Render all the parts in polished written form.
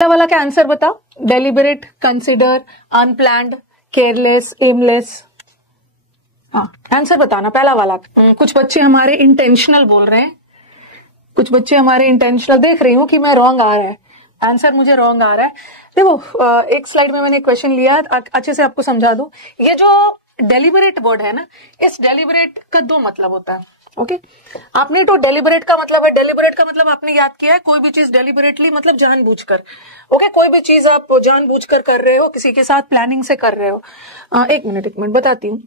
वाला का आंसर बताओ। Deliberate, consider, unplanned, careless, aimless. हाँ, आंसर बताना पहला वाला। कुछ बच्चे हमारे इंटेंशनल बोल रहे हैं, कुछ बच्चे हमारे इंटेंशनल। देख रही हूँ कि मैं रॉन्ग आ रहा है आंसर, मुझे रॉन्ग आ रहा है। देखो एक स्लाइड में मैंने क्वेश्चन लिया, अच्छे से आपको समझा दूं। ये जो डेलिबरेट वर्ड है ना, इस डेलिबरेट का दो मतलब होता है। ओके, आपने तो डेलिबरेट का मतलब है, डेलिबरेट का मतलब आपने याद किया है, कोई भी चीज डेलिबरेटली मतलब जानबूझकर। ओके, कोई भी चीज आप जानबूझकर कर रहे हो, किसी के साथ प्लानिंग से कर रहे हो। एक मिनट बताती हूँ।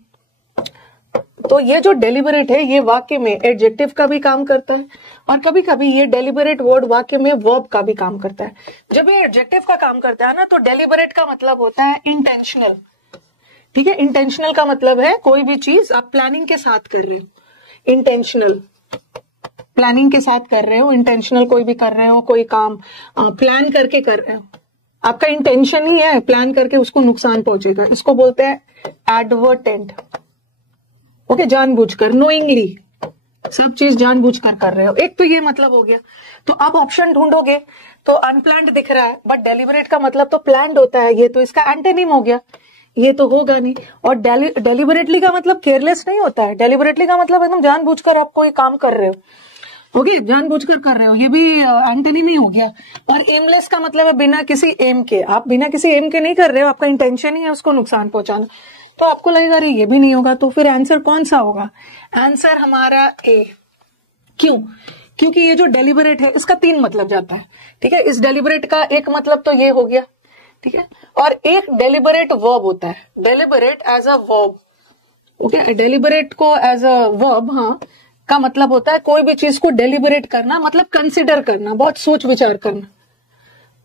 तो ये जो डेलिबरेट है, ये वाक्य में एडजेक्टिव का भी काम करता है, और कभी कभी ये डेलिबरेट वर्ड वाक्य में वर्ब का भी काम करता है। जब ये एडजेक्टिव का काम करता है ना, तो डेलिबरेट का मतलब होता है इंटेंशनल। ठीक है, इंटेंशनल का मतलब है कोई भी चीज आप प्लानिंग के साथ कर रहे हो। इंटेंशनल, प्लानिंग के साथ कर रहे हो, इंटेंशनल कोई भी कर रहे हो, कोई काम प्लान करके कर रहे हो, आपका इंटेंशन ही है प्लान करके उसको नुकसान पहुंचेगा, इसको बोलते हैं एडवर्टेंट। ओके, जानबूझकर, नोइंगली, सब चीज जानबूझकर कर रहे हो। एक तो ये मतलब हो गया। तो आप ऑप्शन ढूंढोगे तो अनप्लान्ड दिख रहा है, बट डेलिबरेट का मतलब तो प्लान्ड होता है, ये तो इसका एंटोनिम हो गया, ये तो होगा नहीं। और डेलिबरेटली का मतलब केयरलेस नहीं होता है, डेलिबरेटली का मतलब एकदम जानबूझकर आप कोई काम कर रहे हो। ओके, जानबूझकर कर रहे हो, ये भी एंटोनिम ही हो गया। और एमलेस का मतलब है बिना किसी एम के, आप बिना किसी एम के नहीं कर रहे हो, आपका इंटेंशन ही है उसको नुकसान पहुंचाना। तो आपको लगेगा अरे ये भी नहीं होगा, तो फिर आंसर कौन सा होगा? आंसर हमारा ए। क्यों? क्योंकि ये जो डेलिबरेट है इसका 3 मतलब जाता है। ठीक है, इस डेलिबरेट का एक मतलब तो ये हो गया, ठीक है, और एक डेलिबरेट वर्ब होता है, deliberate as a verb. Okay, deliberate को एज अ वर्ब, हाँ, का मतलब होता है कोई भी चीज को डेलिबरेट करना, मतलब कंसिडर करना, बहुत सोच विचार करना।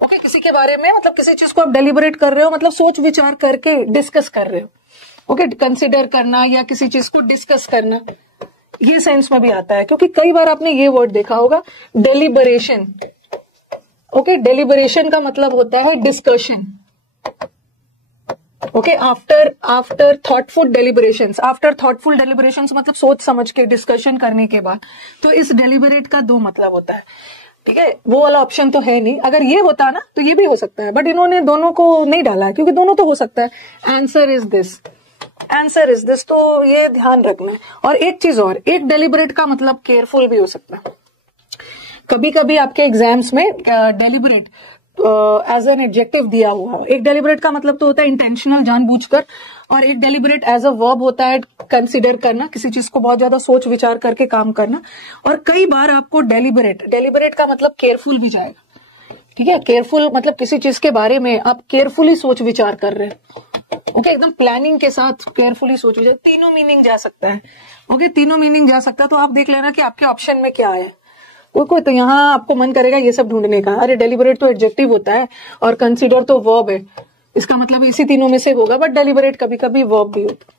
ओके, किसी के बारे में, मतलब किसी चीज को आप डेलिबरेट कर रहे हो, मतलब सोच विचार करके डिस्कस कर रहे हो। ओके, कंसिडर करना या किसी चीज को डिस्कस करना, ये सेंस में भी आता है। क्योंकि कई बार आपने ये वर्ड देखा होगा, डेलिबरेशन। ओके, डेलिबरेशन का मतलब होता है discussion. Okay, after thoughtful deliberations, after thoughtful deliberations मतलब सोच समझ के डिस्कशन करने के बाद। तो इस डेलिबरेट का 2 मतलब होता है। ठीक है, वो वाला ऑप्शन तो है नहीं। अगर ये होता ना तो ये भी हो सकता है, बट इन्होंने दोनों को नहीं डाला है, क्योंकि दोनों तो हो सकता है। Answer is this, answer is this, तो ये ध्यान रखना है। और एक चीज और, एक डेलिबरेट का मतलब केयरफुल भी हो सकता है। कभी कभी आपके एग्जाम्स में डेलिबरेट एज एन एडजेक्टिव दिया हुआ है। एक डेलिबरेट का मतलब तो होता है इंटेंशनल, जानबूझकर, और एक डेलिबरेट एज अ वर्ब होता है कंसिडर करना, किसी चीज को बहुत ज्यादा सोच विचार करके काम करना। और कई बार आपको डेलिबरेट का मतलब केयरफुल भी जाएगा। ठीक है, केयरफुल मतलब किसी चीज के बारे में आप केयरफुली सोच विचार कर रहे हैं। ओके, एकदम प्लानिंग के साथ केयरफुली सोच विचार, तीनों मीनिंग जा सकता है। ओके, तीनों मीनिंग जा सकता है। तो आप देख लेना कि आपके ऑप्शन में क्या है। कोई तो यहाँ आपको मन करेगा ये सब ढूंढने का, अरे डेलिबरेट तो एडजेक्टिव होता है और कंसीडर तो वर्ब है, इसका मतलब इसी तीनों में से होगा, बट डेलिबरेट कभी कभी वर्ब भी होता है।